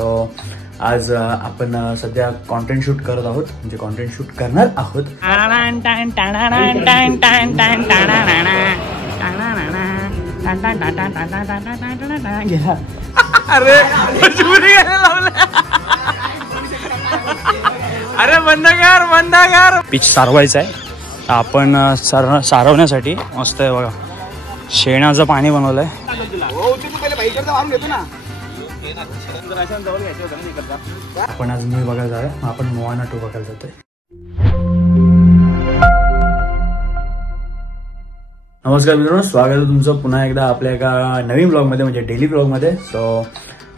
तो आज आपण सध्या कॉन्टेंट शूट करत आहोत, म्हणजे कॉन्टेंट शूट करणार आहोत. अरे बंद कर. पिच सारवायचं आहे. आपण सारवण्यासाठी मस्त आहे बघा, शेणाचं पाणी बनवलंय. आपण आज मूवी बघायला जाऊया. आपण मोआना 2 बघायला जातोय. नमस्कार मित्रांनो, स्वागत आहे तुमचं पुन्हा एकदा आपल्या एका नवीन ब्लॉगमध्ये, म्हणजे डेली ब्लॉगमध्ये. सो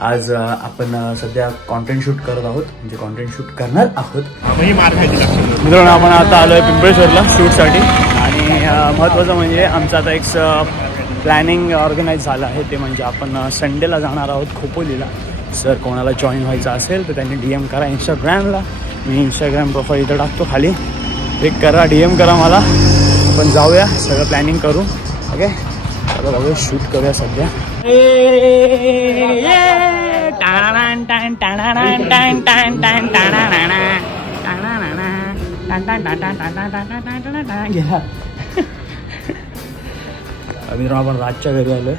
आज आपण सध्या कॉन्टेंट शूट करत आहोत, म्हणजे कॉन्टेंट शूट करणार आहोत. मित्रांनो, आपण आता आलोय पिंपळेश्वरला शूटसाठी. आणि महत्त्वाचं म्हणजे आमचं आता एक प्लॅनिंग ऑर्गनाईज झालं आहे. ते म्हणजे आपण संडेला जाणार आहोत खोपोलीला. सर कोणाला जॉईन व्हायचं असेल तर त्यांनी DM करा इंस्टाग्रामला. मी इंस्टाग्राम प्रोफाईल इथं टाकतो खाली, क्लिक करा, DM करा मला. आपण जाऊया, सगळं प्लॅनिंग करू. ओके, चला बघूया, शूट करूया सध्या. मित्रांनो, आपण रातच्या घरी आलोय.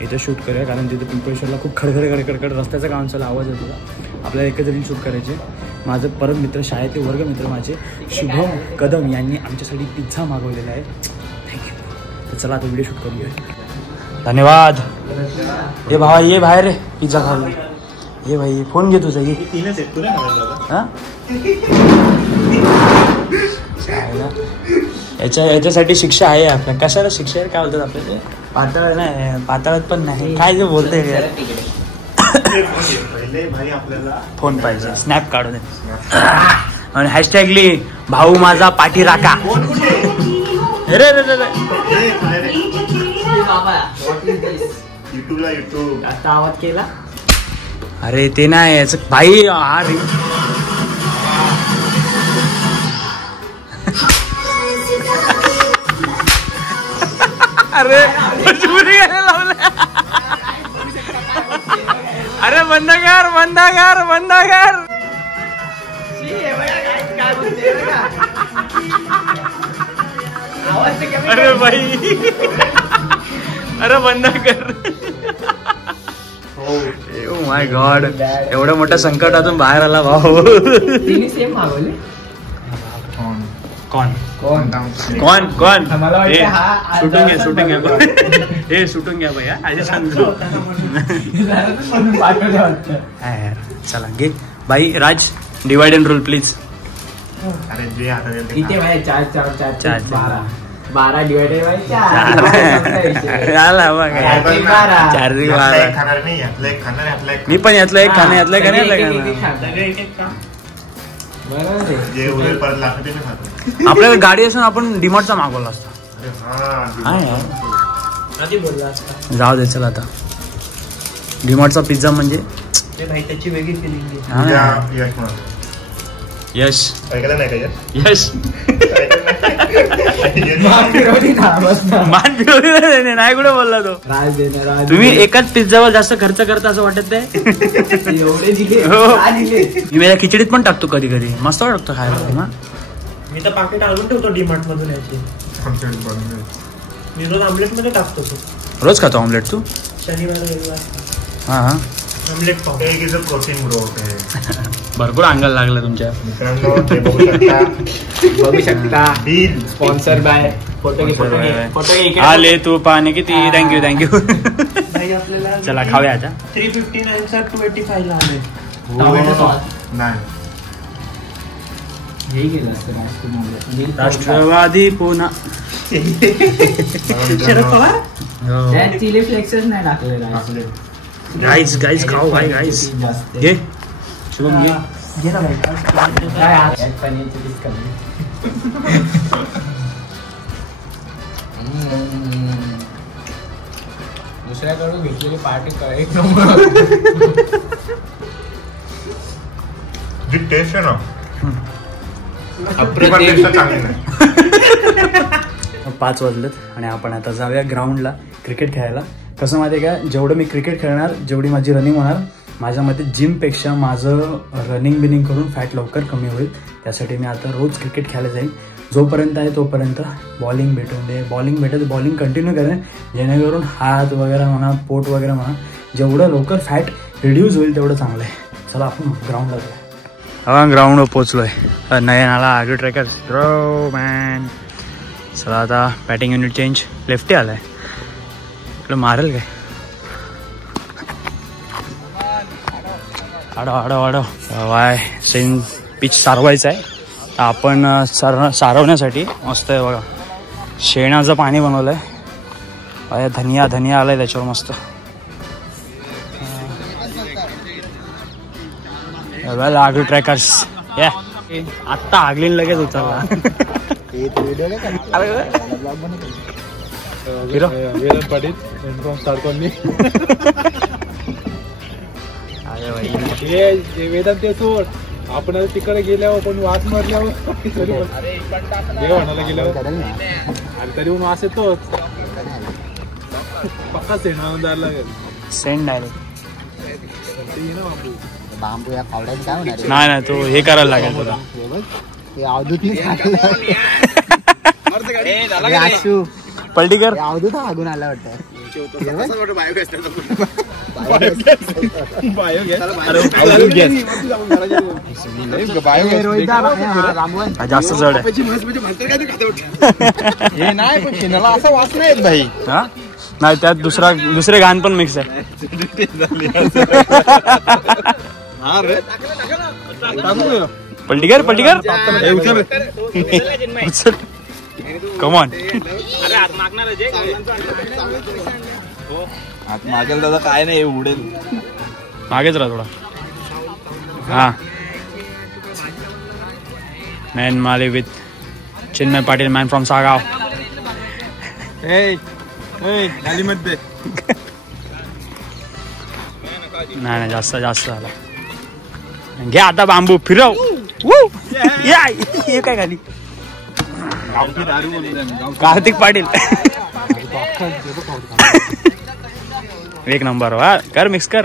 इथं शूट करूया कारण तिथं पिंपळेश्वरला खूप खडखड रस्त्याचं काम चालू, आवाज येतो. आपल्याला एकच रील शूट करायचे. माझं परत मित्र, शाळेतले वर्ग मित्र माझे, शुभम कदम यांनी आमच्यासाठी पिझ्झा मागवलेला आहे. थँक्यू. तर चला आता व्हिडिओ शूट करूया. धन्यवाद. ये भावा, ये बाहेर रे, पिझ्झा खायला. ये भाई, फोन घे तुझा. ये हां, याच्यासाठी शिक्षा आहे आपल्या. कशाला शिक्षा आहे, काय बोलतात आपल्याला, पाताळ नाही, पाताळात पण नाही. काय जे बोलतंय फोन पाहिजे, स्नॅप काढू दे. आणि हॅशटॅगली भाऊ माझा पाठी राखा. रे रे रे आता आवाज केला. अरे ते नाही याच भाई. अरे अरे अरे बंद कर. अरे भाई, अरे बंद कर. ओ माय गॉड, एवढं मोठ्या संकटातून बाहेर आला भाऊ. सेम मागवले. कौन शूटिंग घ्या हे शूटिंग घ्या भैया. असे सांगतो. चला घे भाई. राज, डिवाइड अँड रूल प्लीज. इथे 12 डिवाइडेड बाय 4. मी पण यातलं एक खाणं, यातलं एक आपल्याला गाडी असून आपण डीमार्टचा मागवला असता. जाऊ दे, चला आता. डीमार्टचा पिझ्झा म्हणजे त्याची वेगळी फिलिंग. यश मान फिरवली नाही कुठे बोलला तो. तुम्ही एकाच पिझ्झावर जास्त खर्च करता असं वाटत नाही. मी माझ्या खिचडीत पण टाकतो कधी कधी, मस्त वाटतो खायला. मी तर पाकिट आणून ठेवतो डीमार्ट मधून याची. मी रोज ऑमलेट मध्ये टाकतो. रोज खातो ऑमलेट तू? शनिवार रविवार. हा, ऑमलेट प्रोटीन भरपूर अंगाला लागलं तुमच्या. बघू शकता. Sponsor by photo. आले तू पाणी किती. थँक्यू. चला खाऊया आता. 359 चा 285 ला आले. राष्ट्रवादी पुन्हा शरद पवार. चिली फ्लेक्सच नाही टाकले. गाईज खाऊ भाई. गाईज घे, शुभम घे. दुसऱ्याकडून घेतलेली पार्टी एक नंबर. टेस्ट आहे ना. 5 वाजलेत आणि आपण आता जाऊया ग्राउंडला क्रिकेट खेळायला. कसं माहिती आहे का, जेवढं मी क्रिकेट खेळणार, जेवढी माझी रनिंग होणार माझ्या मते जिमपेक्षा माझं रनिंग बिनिंग करून फॅट लवकर कमी होईल. त्यासाठी मी आता रोज क्रिकेट खेळायला जाईल. जोपर्यंत आहे तोपर्यंत बॉलिंग भेटून दे, बॉलिंग भेटत बॉलिंग कंटिन्यू करेन, जेणेकरून हात वगैरे म्हणा, पोट वगैरे म्हणा, जेवढं लवकर फॅट रिड्यूस होईल तेवढं चांगलं आहे. चला आपण ग्राउंडला जाऊया. हा ग्राउंडवर पोचलोय. नयन आला ॲग्रो ट्रॅकर्स ब्रो मॅन. चला आता बॅटिंग युनिट चेंज. लेफ्टी आलाय, इकडं मारेल काय? आडव वाय सेन पिच सारवायचं आहे. आपण सारवण्यासाठी मस्त आहे बघा, शेणाचं पाणी बनवलंय. धनिया आलाय त्याच्यावर मस्त. ॲग्रो ट्रॅकर्स या आत्ता आगलीन लगेच उचलला. वेदांत सोड, आपण तिकडे गेल्यावर पण वास मारल्यावर देवाला गेल्यावर तरी पण वास येतोच. पक्का सेंड लागेल. सेंड डायरेक्ट बांबू या पावड्यात काय होणार? नाही तो हे करायला लागेल तुला. पलटीकर अवधूत आगून आला वाटतं. जास्त जड आहे. असा वास नाही भाई. हा नाही, त्यात दुसरे घाण पण मिक्स आहे. पलटीकर कमॉन. मागेल दादा काय नाही, उडेल मागेच राहा थोडा. हा मॅन माले with Chinmay Patil, man from Sagaon. मध्ये नाही जास्त झाला. घ्या आता बांबू फिरव. काय खाली कार्तिक पाटील. एक नंबर. वा कर मिक्स कर,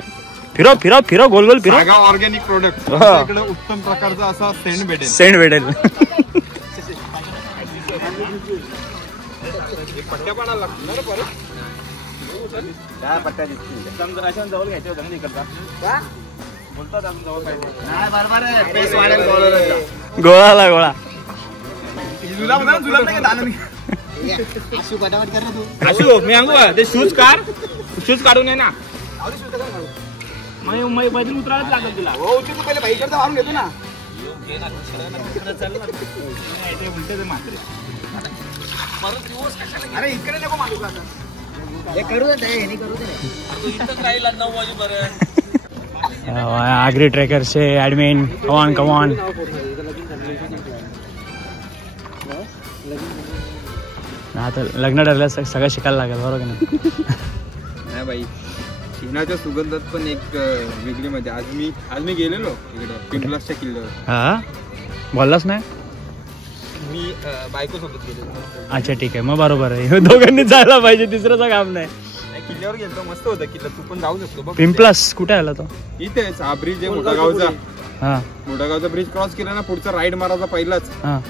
फिरव गोल फिरव. ऑर्गॅनिक प्रोडक्ट उत्तम प्रकारचा असा सेंड भेटेल. पट्ट्या पाडायला लागतो जवळ घ्यायचे होते ना तिकडचा. बोलतात अजून जवळ पाहिजे. नाही बरोबर आहे, पेस वाढेल. गोळा आशू मी सांगू ते शूज काढून ये ना. मैत्री उतरायलाच लागेल तुला. हो तू पहिले बाईकडचा मारून घेतो ना. अरे इकडे नको मारू का? ॲग्री ट्रॅकर्सचे ॲडमिन कमॉन. आता लग्न ठरलं सगळं शिकायला लागेल बरोबर नाही? नाही बाई, शेणाच्या सुगंधात पण एक वेगळी मध्ये. आज मी गेलेलो इकडे पिंपलासच्या किल्ल्यावर. हा बोललाच नाही. मी बायको सोबत गेलेलो. अच्छा ठीक आहे, मग बरोबर आहे. दोघांनी जायला पाहिजे, तिसरंच काम नाही. किल्ल्यावर गेलो, मस्त होता किल्ला. तू पण जाऊ शकतो. पिंपलास कुठे आला तो? इथेच हा ब्रिज आहे मोठा गावचा. हा मोठा गावचा ब्रिज क्रॉस केला ना, पुढचा राईड मारायचा पहिलाच.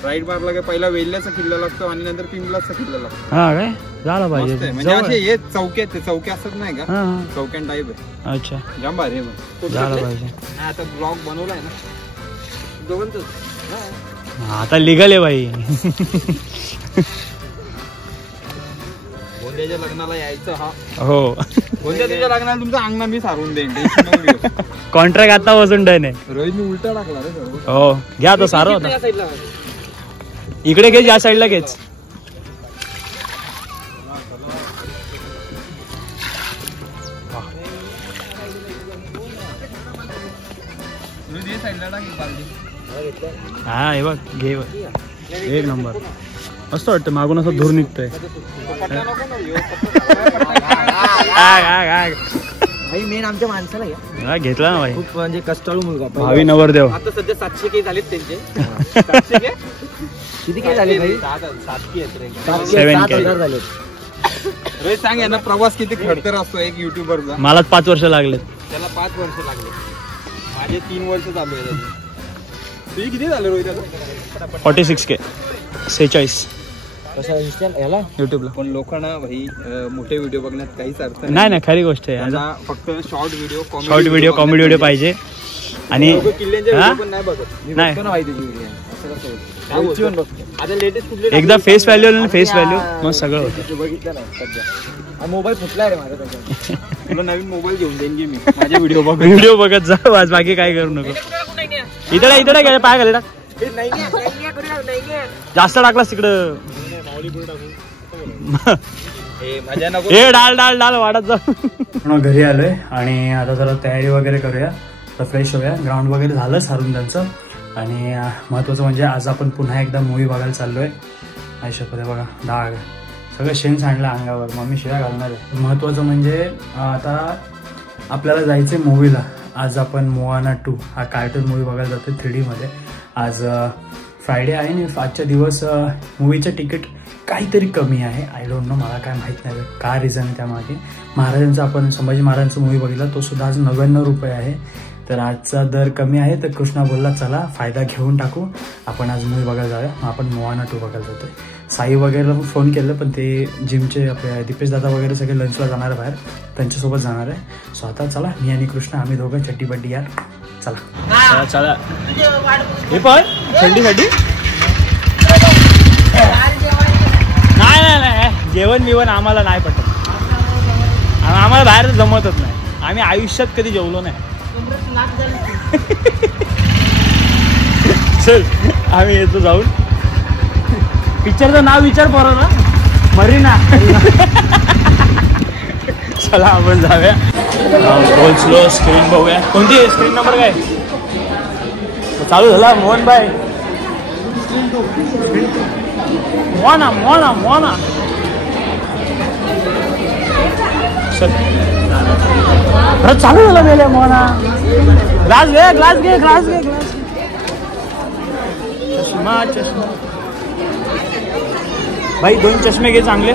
राईड मारला की पहिला वेल्ल्याचा किल्ला लागतो आणि नंतर पिंपलासचा किल्ला लागतो. हा काय झाला पाहिजे. म्हणजे असे हे चौके असतात नाही का, चौक्यान टाईप आहे. अच्छा जाम भारी आहे. झाला पाहिजे. आता ब्लॉग बनवलाय ना दोघांच. आता लिगल आहे बाई. गोंद्याच्या लग्नाला यायचं. हा हो, गोंद्याच्या लग्नाला तुमचं अंगणा मी सारून देईन. कॉन्ट्रॅक्ट आता वाजून डन आहे. रोहित मी उलटा टाकला रे. हो घ्या तो सारा होता. इकडे घे, या साईडला घेच. हा हे बघ, घे एक नंबर. मस्त वाटतं, मागून असं धूर निघतोय. मेन आमच्या माणसाला घेतला ना भाई, खूप म्हणजे कष्टाळू मुलगा. भावी नवरदेव. आता सध्या 700 के झालेत त्यांचे. किती काय झाले भाई? 7,000 झाले. रे सांग यांना प्रवास किती खडतर असतो एक युट्यूबरचा. मलाच 5 वर्ष लागलेत. त्याला 5 वर्ष लागले. माझे 3 वर्ष चालू आहे त्याचे. तुझी किती झालं रोहित आता? 46K 46 याला युट्यूबला. पण लोकांना भाई मोठे व्हिडिओ बघण्यात काहीच अर्थ नाही खरी गोष्ट आहे. त्यांना फक्त शॉर्ट व्हिडिओ कॉमेडी व्हिडिओ पाहिजे. आणि किल्ल्यांचे व्हिडिओ पण नाही बघत. नाही आता लेटेस्ट कुठले एकदा फेस व्हॅल्यू आणि फेस व्हॅल्यू मग सगळं होतं. बघितलं नाही सध्या. मोबाईल फुटला रे माझा त्याचा. तुला नवीन मोबाईल घेऊन देईन की मी माझे व्हिडिओ बघ. व्हिडिओ बघत जा बस, बाकी काय करू नको. इकडे गेले पाय घाले टाक. जास्त टाकलास तिकडं. हे डाल वाढत जा. घरी आलोय आणि आता जरा तयारी वगैरे करूया, फ्रेश होऊया. ग्राउंड वगैरे झालं सारून त्यांचं. आणि महत्वाचं म्हणजे आज आपण पुन्हा एकदा मूवी बघायला चाललोय. आयुष्यामध्ये बघा डाग सगळं शेण सांडलं अंगावर, मम्मी शिव्या घालणार आहे. महत्वाचं म्हणजे आता आपल्याला जायचंय मूवीला. आज आपण मोआना 2 हा कार्टून मूवी बघायला जातोय 3D मध्ये. आज फ्रायडे आहे आणि आजच्या दिवस मूवीचं तिकीट काहीतरी कमी आहे. आय डोंट नो, मला काय माहीत नाही काय रिझन आहे त्यामागे. महाराजांचा आपण संभाजी महाराजांचा मूवी बघितला, तो सुद्धा आज 99 रुपये आहे. तर आजचा दर कमी आहे. तर कृष्णा बोलला चला फायदा घेऊन टाकू, आपण आज मूवी बघायला जाऊया. मग आपण मोआना 2 बघायला जातोय. साई वगैरेला पण फोन केलं, पण ते जिमचे आपले दीपेश दादा वगैरे सगळे लंचला जाणार आहे बाहेर, त्यांच्यासोबत जाणार आहे. सो आता चला मी आणि कृष्णा आम्ही दोघं चट्टी बड्डी यार. चला चला हे पण थंडीसाठी नाही जेवण बिवण आम्हाला नाही पटत. आम्हाला बाहेर जमतच नाही. आम्ही आयुष्यात कधी जेवलो नाही. चल आम्ही येतो जाऊन. पिक्चरचं नाव विचार पोरांना, मरीना. चला आपण जाऊया. स्लो स्क्रीन बघूया. कोणती स्क्रीन नंबर काय चालू झाला? मोहन बाय मोना चल खरंच चालू झालं मेले मोना. ग्लास घे चष्मा भाई 2 चष्मे घे चांगले.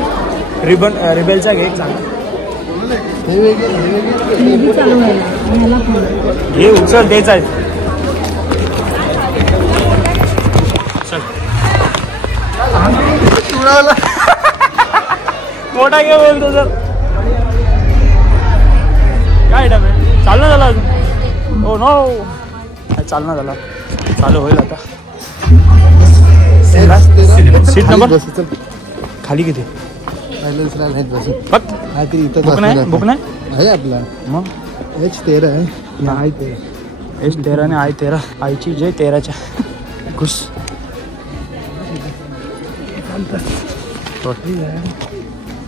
रिबेलचा घे चांगला. हे उचल द्यायचा आहे. मोठा घे बोलतो सर. काय डबे चालणं झालं अजून? ओ नो चालणं झाला. चालू होईल आता. सीट नंबर खाली किती बुक नाही आपला मग H13 आहे ना. H13 आणि I13 आईची जय 13च्या घुस.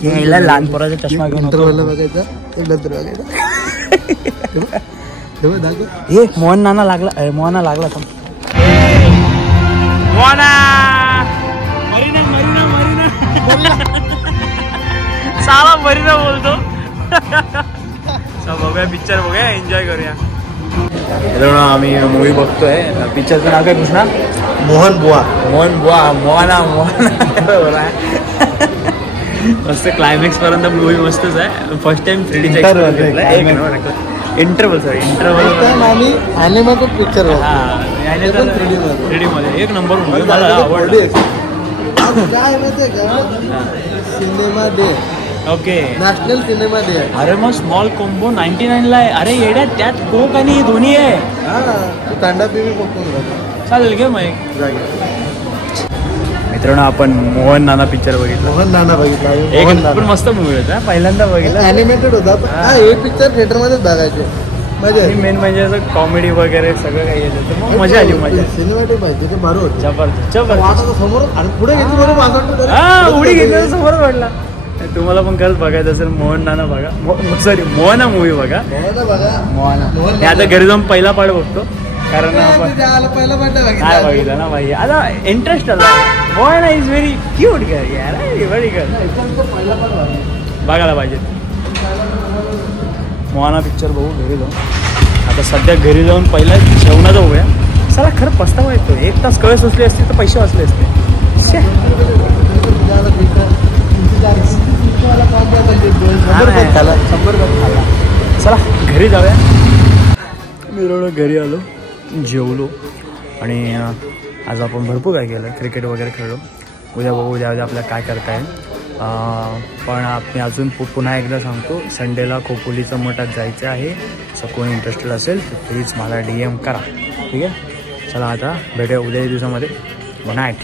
यायला लहान पोराचा चष्मा घेऊन बघायचा. हे मोहन नाना लागला. मोहना लागला का? मोहना साला मरीना बोलतो. बघूया पिक्चर बघूया, एन्जॉय करूया. आम्ही मूवी बघतोय. पिक्चरचं नाव काय कृष्णा? मोहन बुवा मोहना मस्त. क्लायमॅक्स पर्यंत मूवी मस्तच आहे. First time 3D interval picture 3D मध्ये एक नंबर मूवी मला आवडला. काय माहितीये का? Cinema day. Okay national cinema day. अरे मग स्मॉल कॉम्बो 99 ला आहे. अरे येड्या त्यात कोक आणि दोन्ही आहे. तू कांदा पिवी बघून चालेल घे मग. मित्रांनो आपण मोहन नाना पिक्चर बघितला. मोहन नाना बघितला. एक पण मस्त मूवी होता. पहिल्यांदा बघितला. ॲनिमेटेड होता. हे पिक्चर थिएटर मध्येच बघायचे. मेन म्हणजे असं कॉमेडी वगैरे सगळं काही येत होतं. मग मजा आली. सिनेमॅटिक पाहिजे ते बरं होतं. जबरदस्त समोर पुढे घेतली बरोबर माझा. हा उडी घेतली समोर पडला. तुम्हाला पण खरंच बघायचं असेल मोहन नाना बघा. सॉरी मोहना मूवी बघा. मोहना आता घरी जाऊन पहिला पार्ट बघतो. कारण आपण काय बघितलं ना भाई. आता इंटरेस्ट आला. Mohana is very cute girl यार. व्हेरी गर्ल बघायला पाहिजे. मोहना पिक्चर बघू घरी जाऊन. आता सध्या घरी जाऊन पहिला जेवणाचा बघूया. चला खरं पस्तावा येतो. 1 तास कळ सुचले असते तर पैसे वाचले असते. चला घरी जाऊया. मी घरी आलो, जेवलो आणि आज आपण भरपूर काय केलं. क्रिकेट वगैरे खेळलो. उद्या बघू उद्या आपल्याला काय करता येईल. पण मी अजून पुन्हा एकदा सांगतो, संडेला खोपोलीचं मठात जायचं आहे. असं कोणी इंटरेस्टेड असेल तर प्लीज मला DM करा. ठीक आहे. चला आता भेटूया उद्या दिवसामध्ये. Good night.